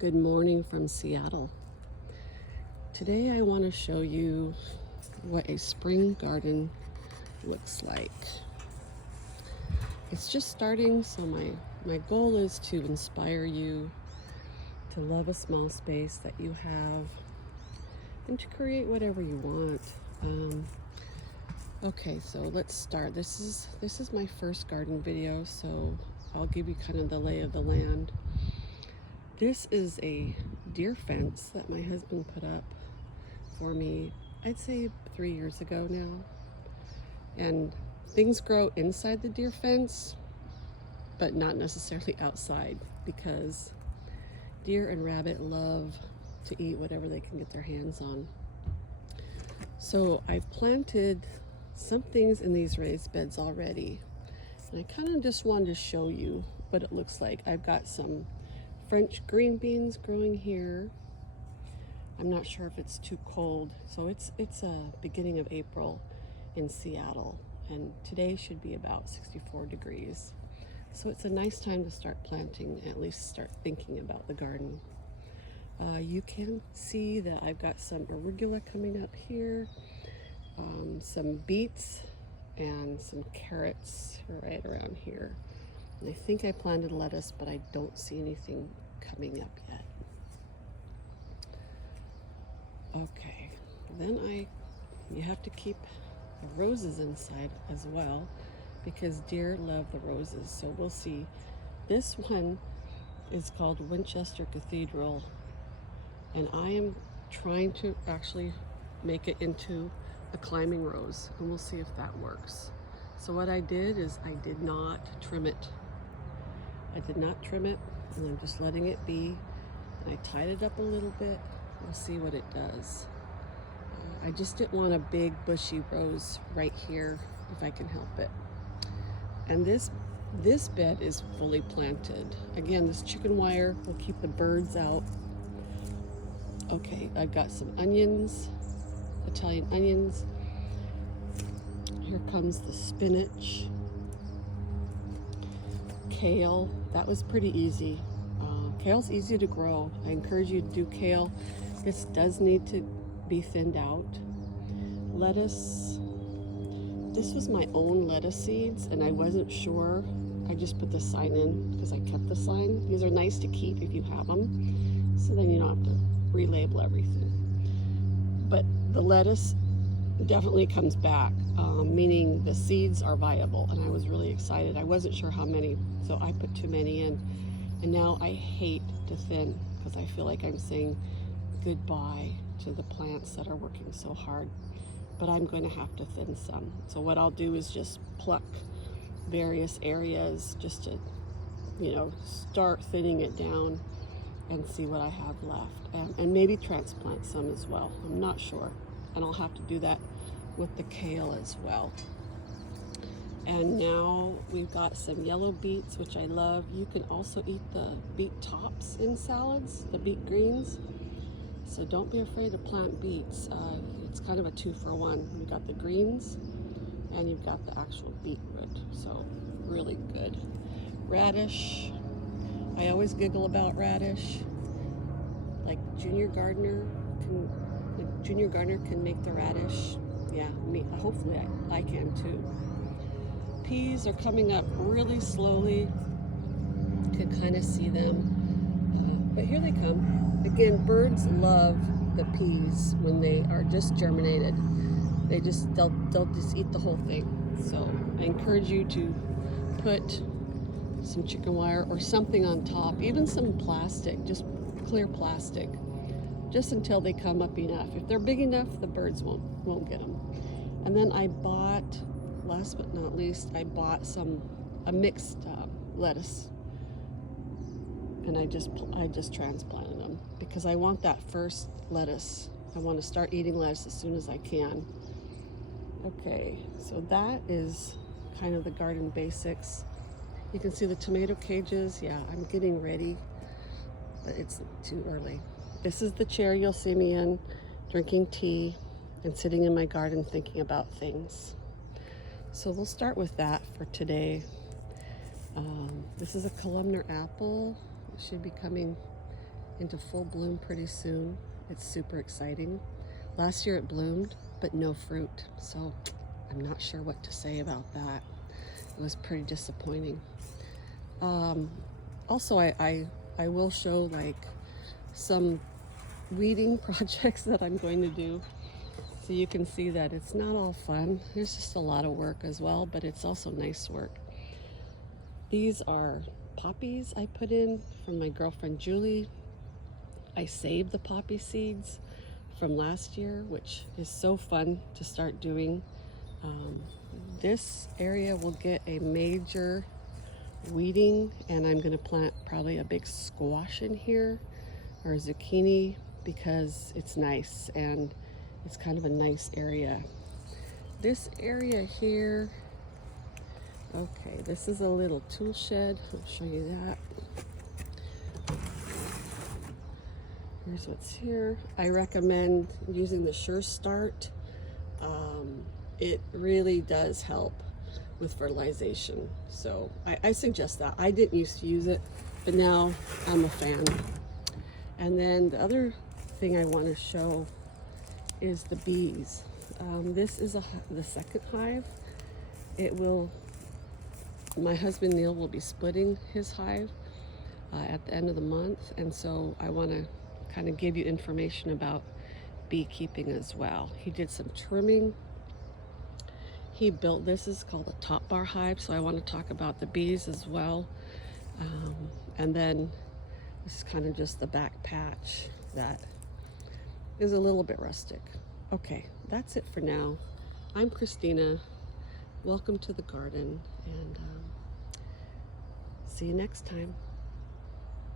Good morning from Seattle. Today I want to show you what a spring garden looks like. It's just starting, so my goal is to inspire you to love a small space that you have and to create whatever you want. Okay, so let's start. This is my first garden video, so I'll give you kind of the lay of the land. This is a deer fence that my husband put up for me, I'd say 3 years ago now. And things grow inside the deer fence, but not necessarily outside, because deer and rabbit love to eat whatever they can get their hands on. So I've planted some things in these raised beds already. And I kind of just wanted to show you what it looks like. I've got some French green beans growing here. I'm not sure if it's too cold. So it's beginning of April in Seattle, and today should be about 64 degrees. So it's a nice time to start planting, at least start thinking about the garden. You can see that I've got some arugula coming up here, some beets, and some carrots right around here. And I think I planted lettuce, but I don't see anything coming up yet. Okay, then you have to keep the roses inside as well, because deer love the roses. So we'll see. This one is called Winchester Cathedral, and I am trying to actually make it into a climbing rose, and we'll see if that works. So what I did is I did not trim it. And I'm just letting it be. And I tied it up a little bit. We'll see what it does. I just didn't want a big bushy rose right here if I can help it. And this bed is fully planted. Again, this chicken wire will keep the birds out. Okay, I've got some onions, Italian onions. Here comes the spinach. Kale, that was pretty easy. Kale's easy to grow. I encourage you to do kale. This does need to be thinned out. Lettuce, this was my own lettuce seeds, and I wasn't sure. I just put the sign in because I kept the sign. These are nice to keep if you have them, so then you don't have to relabel everything. But the lettuce definitely comes back, meaning the seeds are viable, and I was really excited. I wasn't sure how many, so I put too many in. And now I hate to thin, because I feel like I'm saying goodbye to the plants that are working so hard. But I'm going to have to thin some. So what I'll do is just pluck various areas just to, start thinning it down and see what I have left. And maybe transplant some as well. I'm not sure. And I'll have to do that with the kale as well. And now we've got some yellow beets, which I love. You can also eat the beet tops in salads, the beet greens. So don't be afraid to plant beets. It's kind of a 2-for-1. You've got the greens and you've got the actual beetroot. So really good. Radish. I always giggle about radish. Like junior gardener can make the radish. Yeah, hopefully I can too. Peas are coming up really slowly. You can kind of see them, but here they come. Again, birds love the peas when they are just germinated. They'll just eat the whole thing. So I encourage you to put some chicken wire or something on top, even some plastic, just clear plastic, just until they come up enough. If they're big enough, the birds won't get them. And then I bought, last but not least, I bought a mixed lettuce, and I just transplanted them because I want that first lettuce. I want to start eating lettuce as soon as I can. Okay, so that is kind of the garden basics. You can see the tomato cages. Yeah, I'm getting ready, but it's too early. This is the chair you'll see me in, drinking tea and sitting in my garden thinking about things. So we'll start with that for today. This is a columnar apple. It should be coming into full bloom pretty soon. It's super exciting. Last year it bloomed, but no fruit. So I'm not sure what to say about that. It was pretty disappointing. Also, I will show like some weeding projects that I'm going to do, so you can see that it's not all fun. There's just a lot of work as well, but it's also nice work. These are poppies I put in from my girlfriend Julie. I saved the poppy seeds from last year, which is so fun to start doing. This area will get a major weeding, and I'm going to plant probably a big squash in here or zucchini because it's nice and it's kind of a nice area. This area here, okay, this is a little tool shed. I'll show you that. Here's what's here. I recommend using the Sure Start. It really does help with fertilization. So I suggest that. I didn't used to use it, but now I'm a fan. And then the other thing I want to show is the bees. This is the second hive. My husband Neil will be splitting his hive at the end of the month, and so I want to kind of give you information about beekeeping as well. He did some trimming. He built, this is called a top bar hive, so I want to talk about the bees as well. And then this is kind of just the back patch that is a little bit rustic. Okay, that's it for now. I'm Christina. Welcome to the garden, and see you next time.